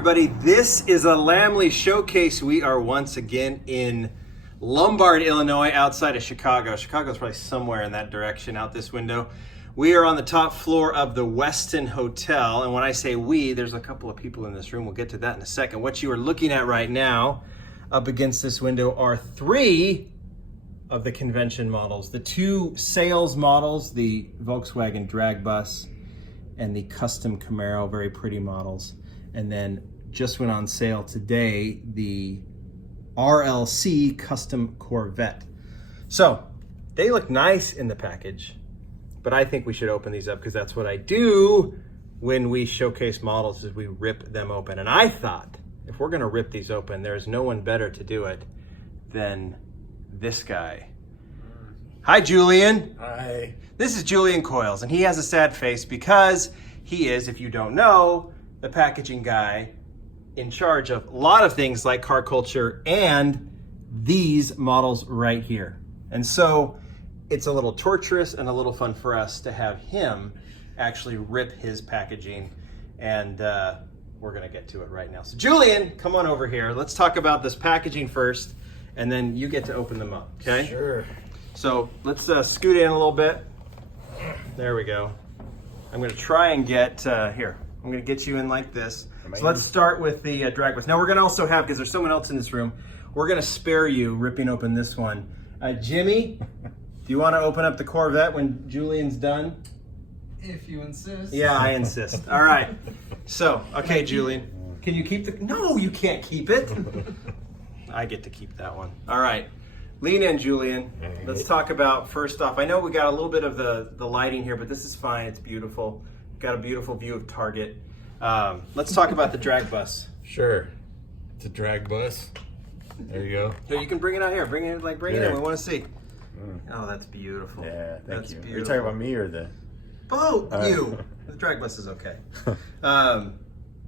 everybody. This is a Lamley showcase. We are once again in Lombard, Illinois, outside of Chicago. Chicago's probably somewhere in that direction out this window. We are on the top floor of the Westin Hotel. And when I say we, there's a couple of people in this room. We'll get to that in a second. What you are looking at right now up against this window are three of the convention models. The two sales models, the Volkswagen drag bus and the custom Camaro, very pretty models. And then just went on sale today, the RLC custom Corvette. So they look nice in the package, but I think we should open these up because that's what I do when we showcase models, is we rip them open. And I thought, if we're gonna rip these open, there's no one better to do it than this guy. Hi, Julian. Hi. This is Julian Koiles, and he has a sad face because he is, if you don't know, the packaging guy in charge of a lot of things like car culture and these models right here. And so it's a little torturous and a little fun for us to have him actually rip his packaging, and we're gonna get to it right now. So Julian, come on over here. Let's talk about this packaging first, and then you get to open them up, okay? Sure. So let's scoot in a little bit. There we go. I'm gonna try and get, here, I'm gonna get you in like this. So let's start with the drag bus. Now we're gonna also have, because there's someone else in this room, we're gonna spare you ripping open this one. Jimmy, do you wanna open up the Corvette when Julian's done? If you insist. Yeah, I insist. All right. So, okay, Julian, can you keep the, no, you can't keep it. I get to keep that one. All right. Lean in, Julian. Let's talk about, first off, I know we got a little bit of the lighting here, but this is fine. It's beautiful. Got a beautiful view of Target. Let's talk about the drag bus. Sure. It's a drag bus. There you go. Here, you can bring it out here. Bring it in. We want to see. Oh, that's beautiful. Yeah, thank you. Beautiful. Are you talking about me or the? Both you. The drag bus is okay.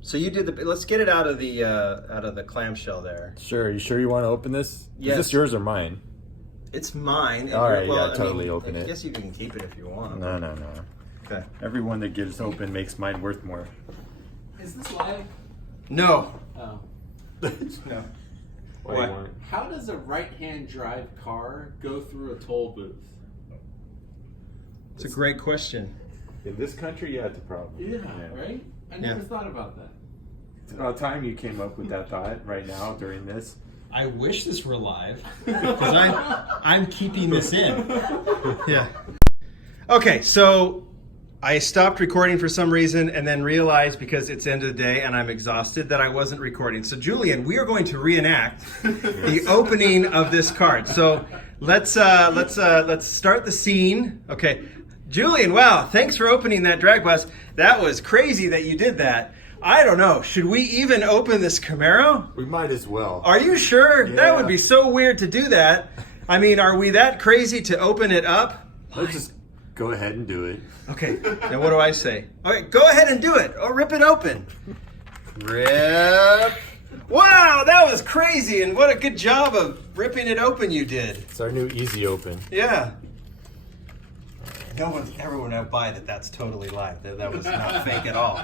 So you did the. Let's get it out of the clamshell there. Sure. You sure you want to open this? Yes. Is this yours or mine? It's mine. All right. Yeah, totally open it. I guess you can keep it if you want. No. Okay. Everyone that gets open makes mine worth more. Is this live? No. Oh. No. What? How does a right-hand drive car go through a toll booth? It's a great question. In this country, yeah, it's a problem. Yeah. Right? I never thought about that. It's about time you came up with that thought right now during this. I wish this were live because I'm keeping this in. Yeah. Okay, so I stopped recording for some reason and then realized, because it's the end of the day and I'm exhausted, that I wasn't recording. So Julian, we are going to reenact the opening of this card. So let's start the scene. Okay. Julian, wow, thanks for opening that drag bus. That was crazy that you did that. I don't know. Should we even open this Camaro? We might as well. Are you sure? Yeah. That would be so weird to do that. I mean, are we that crazy to open it up? Let's just go ahead and do it. Okay, now what do I say? Okay, go ahead and do it. Oh, rip it open. Rip. Wow, that was crazy, and what a good job of ripping it open you did. It's our new easy open. Yeah. Everyone will buy that that's totally live. That was not fake at all.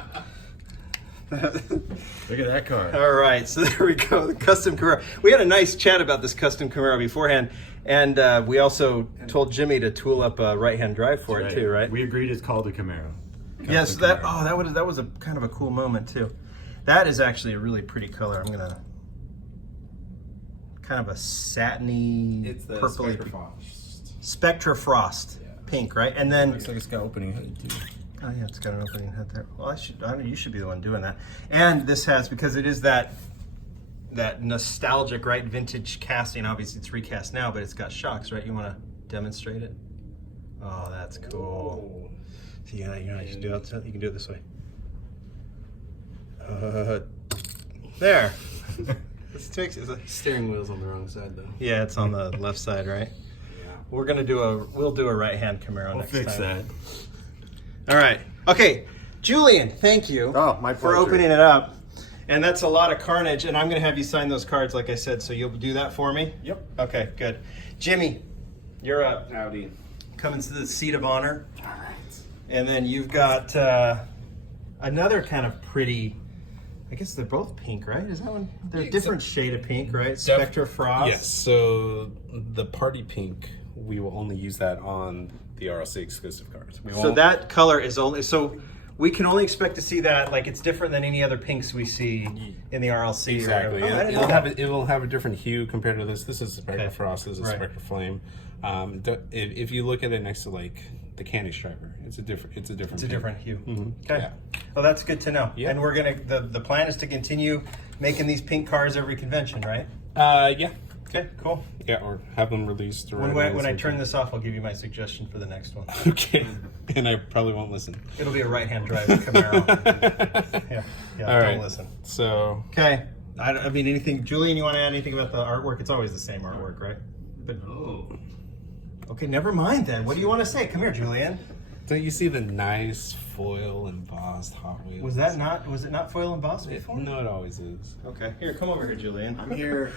Look at that car. All right, so there we go, the custom Camaro. We had a nice chat about this custom Camaro beforehand, and we also told Jimmy to tool up a right-hand drive for it too, right? We agreed it's called a Camaro. Yes, Camaro. that was a kind of a cool moment too. That is actually a really pretty color. I'm gonna kind of a satiny, It's the purpley Spectra Frost. Spectra Frost pink, right? And then Looks like it's got opening hood too. oh yeah, it's got an opening head there. Well, you should be the one doing that. And this has, because it is that nostalgic, right, vintage casting. Obviously, it's recast now, but it's got shocks, right? You want to demonstrate it? Oh, that's cool. So you should do it. You can do it this way. There. This takes the Steering wheel's on the wrong side though. yeah, it's on the left side, right? Yeah. We'll do a right-hand Camaro next time. We'll fix that. All right. Okay, Julian, thank you My for pleasure. opening it up. And that's a lot of carnage, and I'm going to have you sign those cards, like I said, so you'll do that for me? Yep. Okay, good. Jimmy, you're up. Howdy. Coming to the seat of honor. All right. And then you've got another kind of pretty I guess they're both pink, right? Is that one? They're a Yeah, different shade of pink, right? Spectre Frost. Yes, so the party pink, we will only use that on the RLC exclusive cars. We So won't- that color is only, so we can only expect to see that, like it's different than any other pinks we see in the RLC. Exactly. Or, I didn't know It'll that. have it will have a different hue compared to this. This is Spectre Okay. Frost. This is Right. Spectre Flame. If you look at it next to like the Candy Striper, it's a different. It's a different. It's a pink. different hue. Mhm. Okay. Yeah. Well, that's good to know. Yeah. And we're gonna, the plan is to continue making these pink cars every convention, right? Yeah. Okay, cool. Yeah, or have them released. Or When I turn this off, I'll give you my suggestion for the next one. Okay. And I probably won't listen. It'll be a right-hand drive Camaro. yeah, All don't right. listen. So Okay. I mean, anything, Julian, you want to add anything about the artwork? It's always the same artwork, right? But okay, never mind then. What do you want to say? Come here, Julian. don't you see the nice foil embossed Hot Wheels? Was it not foil embossed before? No, it always is. Okay. Here, come over here, Julian. I'm here.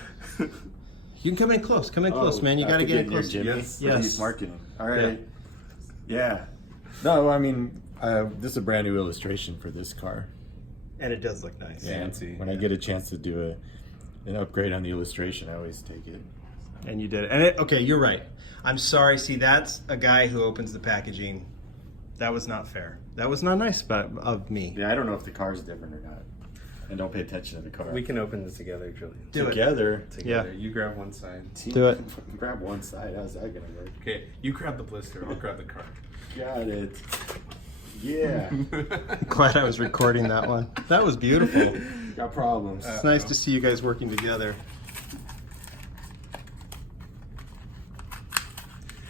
You can come in close. Come in close, man. You got to get in close. Yes. Yes. Marketing. All right. Yeah. No, I mean, this is a brand new illustration for this car. And it does look nice. Yeah. Fancy. When I get a chance to do an upgrade on the illustration, I always take it. And you did it. And okay, you're right. I'm sorry. See, that's a guy who opens the packaging. That was not fair. That was not nice of me. Yeah, I don't know if the car's different or not. And don't pay attention to the car. We can open this together, Julian. Do it. Together. Together. You grab one side. Do it. Grab one side. How's that gonna work? Okay, you grab the blister. I'll grab the card. Got it. Yeah. Glad I was recording that one. That was beautiful. Got problems. It's nice to see you guys working together.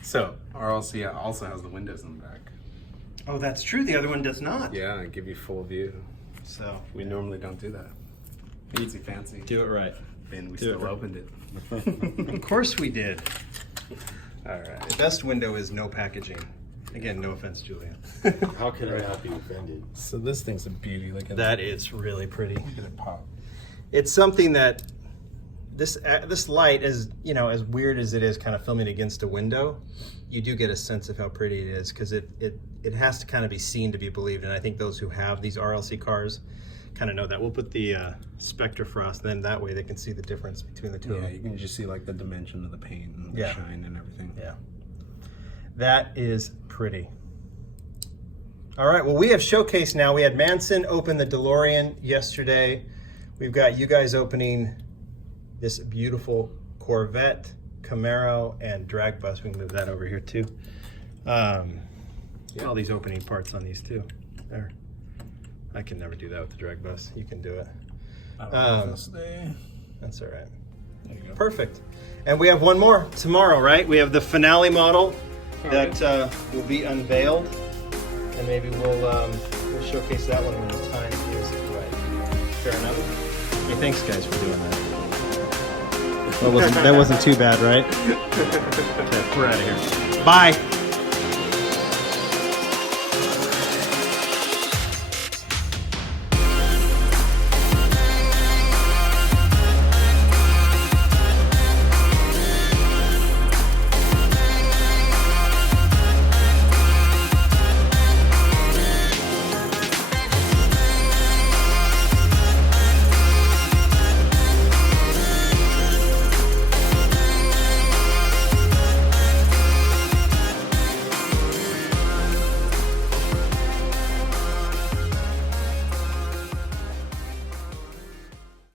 So, RLC also has the windows in the back. Oh, that's true. The other one does not. Yeah, and give you full view. So We normally don't do that. Easy fancy. do it right. And we Do it still right. opened it. Of course we did. All right. The best window is no packaging. Again, no offense, Julian. How can I not be offended? So this thing's a beauty. Look at That is really pretty. Look at it pop. It's something that this light is, you know, as weird as it is, kind of filming against a window, you do get a sense of how pretty it is because it has to kind of be seen to be believed. And I think those who have these RLC cars kind of know that. We'll put the Spectre Frost, then that way they can see the difference between the two of Yeah, them. you can just see like the dimension of the paint and the Yeah. shine and everything. Yeah. That is pretty. All right, well, we have showcased now. We had Manson open the DeLorean yesterday. We've got you guys opening this beautiful Corvette, Camaro, and drag bus. We can move that over here too. All these opening parts on these too. There. I can never do that with the drag bus. You can do it. I don't know if this day. That's all right. There you go. Perfect. And we have one more tomorrow, right? We have the finale model that will be unveiled, and maybe we'll showcase that one when the time is right. Fair enough. Hey, thanks guys for doing that. That wasn't too bad, right? Okay, we're out of here. Bye.